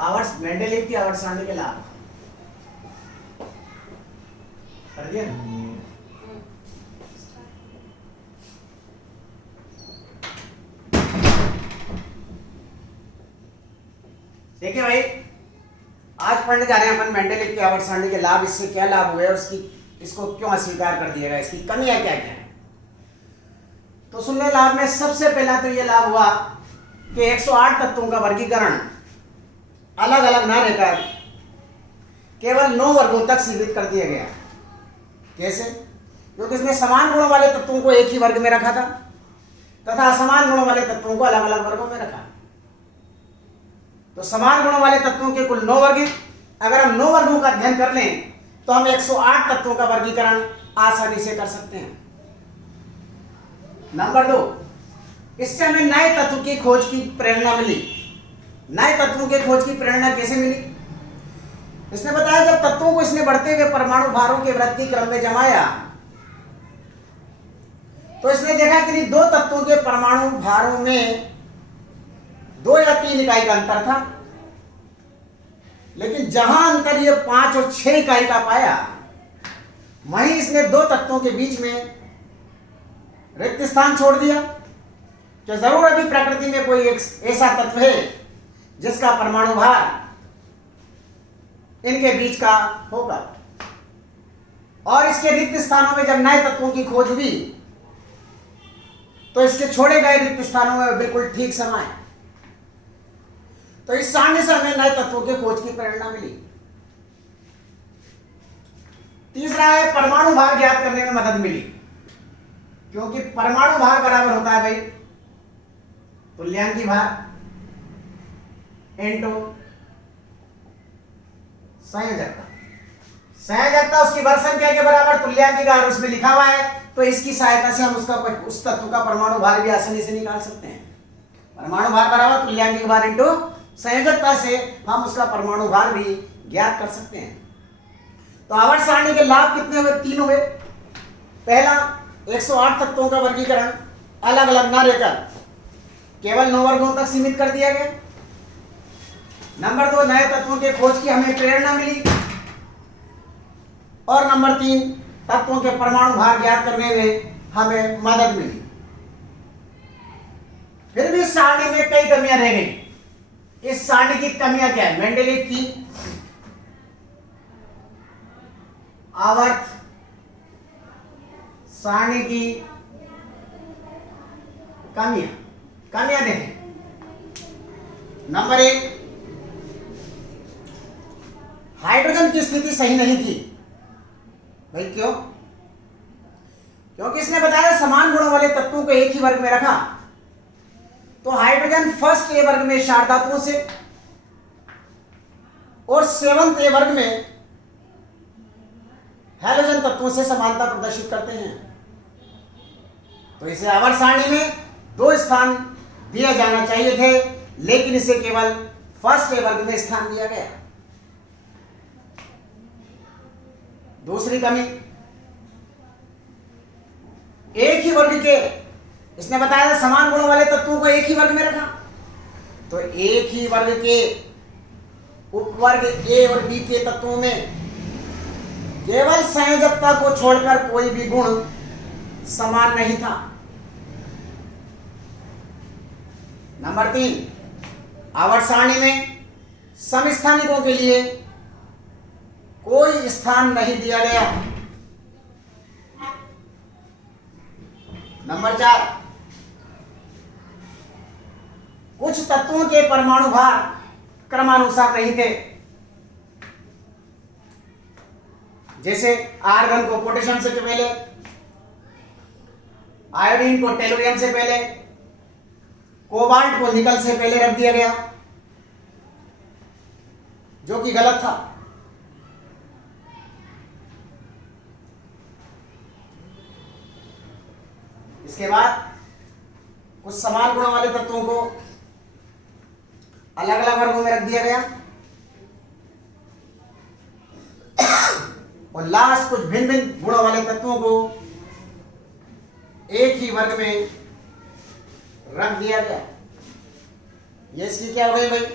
आवर्त मेंडलीव की आवर्त सारणी के लाभ कर दिया। देखिए भाई, आज पढ़ने जा रहे हैं अपन मेंडलीव की आवर्त सारणी के लाभ। इससे क्या लाभ हुए और इसको क्यों अस्वीकार कर दिया गया, इसकी कमियां क्या क्या है। तो सुन लो, लाभ में सबसे पहला तो यह लाभ हुआ कि 108 तत्वों का वर्गीकरण अलग अलग ना रहकर केवल 9 वर्गों तक सीमित कर दिया गया। कैसे? क्योंकि इसने समान गुणों वाले तत्वों को एक ही वर्ग में रखा था तथा असमान गुणों वाले तत्वों को अलग अलग वर्गों में रखा। तो समान गुणों वाले तत्वों के कुल 9 वर्ग। अगर हम 9 वर्गों का अध्ययन कर लें तो हम 108 तत्वों का वर्गीकरण आसानी से कर सकते हैं। नंबर 2, इससे हमें नए तत्व की खोज की प्रेरणा मिली। नए तत्वों की खोज की प्रेरणा कैसे मिली? इसने बताया जब तत्वों को इसने बढ़ते हुए परमाणु भारों के वृद्धि क्रम में जमाया तो इसने देखा कि 2 तत्वों के परमाणु भारों में 2 या 3 इकाई का अंतर था, लेकिन जहां अंतर ये 5 और 6 इकाई का पाया, वहीं इसने 2 तत्वों के बीच में रिक्त स्थान छोड़ दिया कि जरूर अभी प्रकृति में कोई एक ऐसा तत्व है जिसका परमाणु भार इनके बीच का होगा। और इसके रिक्त स्थानों में जब नए तत्वों की खोज हुई तो इसके छोड़े गए रिक्त स्थानों में बिल्कुल ठीक समाये। तो इस सारणी से हमें नए तत्वों के खोज की प्रेरणा मिली। तीसरा है परमाणु भार ज्ञात करने में मदद मिली, क्योंकि परमाणु भार बराबर होता है भाई तुल्यांकी भार इनटू संयोजकता। संयोजकता उसकी वर्ग संख्या के बराबर तुल्यांकी का उसमें लिखा हुआ है, तो इसकी सहायता से हम उस तत्व का परमाणु भार भी आसानी से निकाल सकते हैं। परमाणु भार बराबर तुल्यांकी भार इनटू संयोजकता से हम उसका परमाणु भार भी ज्ञात कर सकते हैं। तो आवर्त सारणी के लाभ कितने हुए? 3 हुए। पहला, 108 तत्वों का वर्गीकरण अलग अलग ना रहकर केवल 9 वर्गों तक सीमित कर दिया गया। नंबर 2, नए तत्वों के खोज की हमें प्रेरणा मिली। और नंबर 3, तत्वों के परमाणु भार ज्ञात करने में हमें मदद मिली। फिर भी सारणी में कई कमियां रह गई। इस सारणी की कमियां क्या है? मेंडलीव की आवर्त सारणी की कमियां देखें। नंबर 1, हाइड्रोजन की स्थिति सही नहीं थी। भाई क्यों? क्योंकि इसने बताया समान गुणों वाले तत्वों को एक ही वर्ग में रखा, तो हाइड्रोजन फर्स्ट ए वर्ग में क्षार धातुओं से और 7th ए वर्ग में हैलोजन तत्वों से समानता प्रदर्शित करते हैं। तो इसे आवर्त सारणी में 2 स्थान दिया जाना चाहिए थे, लेकिन इसे केवल फर्स्ट ए वर्ग में स्थान दिया गया। दूसरी कमी, एक ही वर्ग के, इसने बताया था समान गुणों वाले तत्वों को एक ही वर्ग में रखा, तो एक ही वर्ग के उपवर्ग ए और बी के तत्वों में केवल संयोजकता को छोड़कर कोई भी गुण समान नहीं था। नंबर 3, आवर्त सारणी में समस्थानिकों के लिए कोई स्थान नहीं दिया गया। नंबर 4, कुछ तत्वों के परमाणु भार क्रमानुसार नहीं थे। जैसे आर्गन को पोटेशियम से पहले, आयोडीन को टेलुरियम से पहले, कोबाल्ट को निकल से पहले रख दिया गया, जो कि गलत था। इसके बाद कुछ समान गुणों वाले तत्वों को अलग अलग वर्गों में रख दिया गया और लास्ट कुछ भिन्न भिन्न गुणों वाले तत्वों को एक ही वर्ग में रख दिया गया। ये इसकी क्या हो गई भाई?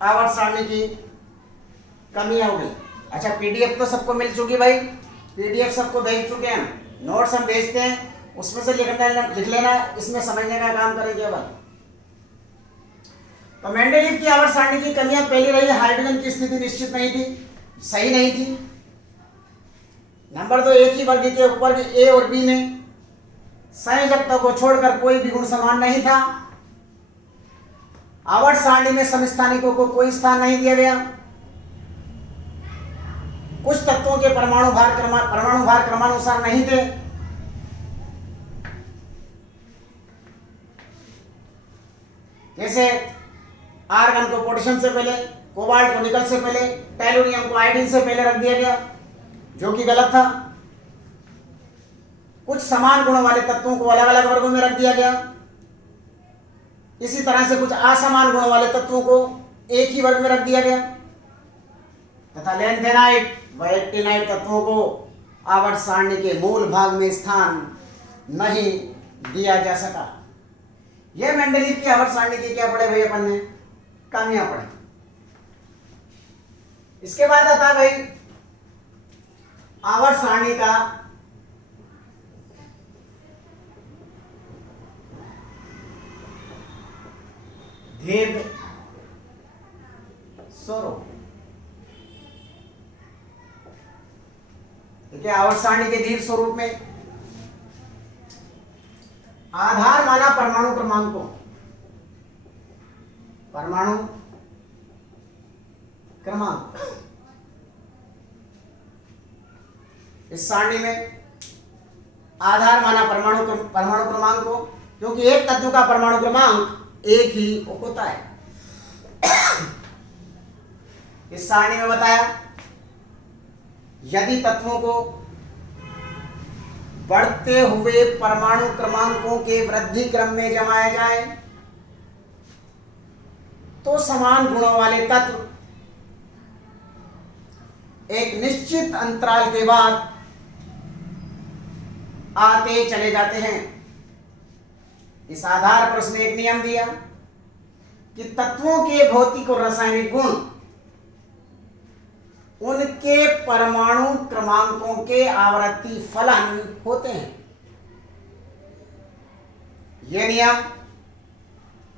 आवर्त सारणी की कमियां हो गई। अच्छा, पीडीएफ तो सबको मिल चुकी भाई, पीडीएफ सबको भेज चुके हैं, नोट्स हम भेजते हैं, उसमें से लिख लेना, इसमें समझने का काम करेंगे अब। तो मेंडेलीव की आवर्त सारणी की कमियां पहली रही, हाइड्रोजन की स्थिति निश्चित नहीं थी, सही नहीं थी। नंबर 2, एक ही वर्ग के उपवर्ग ए और बी में संयोजकता को छोड़कर कोई भी गुण समान नहीं था। आवर्त सारणी में समस्थानिकों को कोई स्थान नहीं दिया गया। कुछ तत्वों के परमाणु भार क्रमानुसार नहीं थे। जैसे आर्गन को पोटेशियम से पहले, कोबाल्ट को निकल से पहले, टेलुरियम को आयोडीन से पहले रख दिया गया, जो कि गलत था। कुछ समान गुणों वाले तत्वों को अलग अलग वर्गों में रख दिया गया। इसी तरह से कुछ असमान गुणों वाले तत्वों को एक ही वर्ग में रख दिया गया तथा लैंथेनाइट व एक्टिनाइट तत्वों को आवर्त सारणी के मूल भाग में स्थान नहीं दिया जा सका। यह मेंडेलीव की आवर्त सारणी की क्या पढ़े भाई अपन ने? कमियां पढ़ी। इसके बाद आता भाई आवर्त सारणी का दीर्घ स्वरूप। देखिए, आवर्त सारणी के दीर्घ स्वरूप में आधार माना परमाणु क्रमांक को, परमाणु क्रमांक इस सारणी में आधार माना परमाणु क्रमांक को, क्योंकि एक तत्व का परमाणु क्रमांक एक ही होता है। इस सारणी में बताया, यदि तत्वों को बढ़ते हुए परमाणु क्रमांकों के वृद्धि क्रम में जमाया जाए तो समान गुणों वाले तत्व एक निश्चित अंतराल के बाद आते चले जाते हैं। इस आधार पर उसने एक नियम दिया कि तत्वों के भौतिक और रासायनिक गुण उनके परमाणु क्रमांकों के आवर्ती फलन होते हैं। यह नियम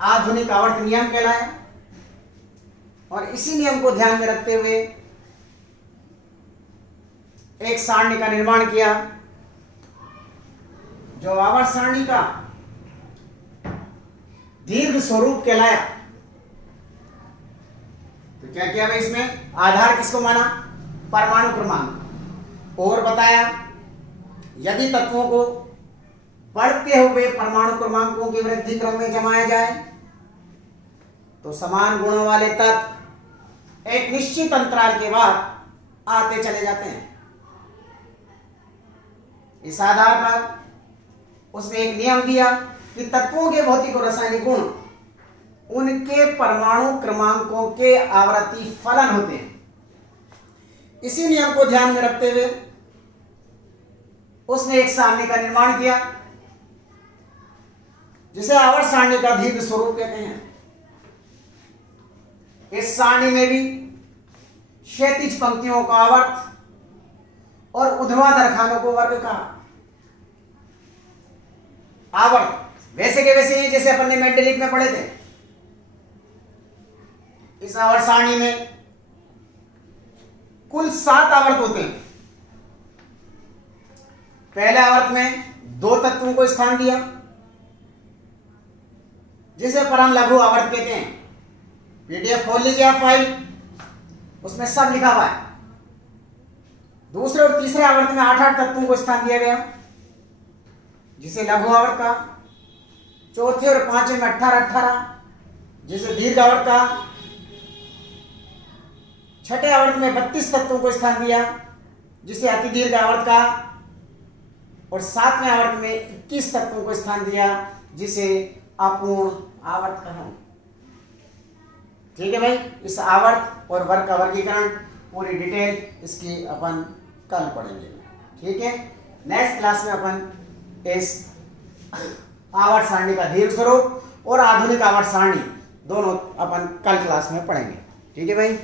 आधुनिक आवर्त नियम कहलाया और इसी नियम को ध्यान में रखते हुए एक सारणी का निर्माण किया, जो आवर्त सारणी का दीर्घ स्वरूप कहलाया। तो क्या किया भाई इसमें? आधार किसको माना? परमाणु क्रमांक। और बताया, यदि तत्वों को बढ़ते हुए परमाणु क्रमांकों की वृद्धि क्रम में जमाया जाए तो समान गुणों वाले तत्व एक निश्चित अंतराल के बाद आते चले जाते हैं। इस आधार पर उसने एक नियम दिया कि तत्वों के भौतिक और रासायनिक गुण उनके परमाणु क्रमांकों के आवर्ती फलन होते हैं। इसी नियम को ध्यान में रखते हुए उसने एक सारणी का निर्माण किया, जिसे आवर्त सारणी का दीर्घ स्वरूप कहते हैं। इस सारणी में भी क्षैतिज पंक्तियों का आवर्त और ऊर्ध्वाधर खानों को वर्ग का आवर्त वैसे के वैसे ही जैसे अपन ने मेंडेलीव में पढ़े थे। इस आवर्त सारणी में कुल 7 आवर्त होते हैं। पहले आवर्त में 2 तत्वों को स्थान दिया, जिसे परम लघु आवर्त कहते हैं। पीडीएफ खोल लीजिए आप फाइल, उसमें सब लिखा हुआ है। दूसरे और तीसरे आवर्त में 8-8 तत्वों को स्थान दिया गया, जिसे लघु आवर्त का। चौथे और पांचवें में 18-18, जिसे दीर्घ आवर्त का। छठे आवर्त में 32 तत्वों को स्थान दिया, जिसे अति दीर्घ आवर्त का। और 7वें आवर्त में 21 तत्वों को स्थान दिया, जिसे अपूर्ण आवर्त कहा। ठीक है भाई, इस आवर्त और वर्ग का वर्गीकरण पूरी डिटेल इसकी अपन कल पढ़ेंगे। ठीक है, नेक्स्ट क्लास में अपन इस आवर्त सारणी का दीर्घ स्वरूप और आधुनिक आवर्त सारणी दोनों अपन कल क्लास में पढ़ेंगे। ठीक है भाई।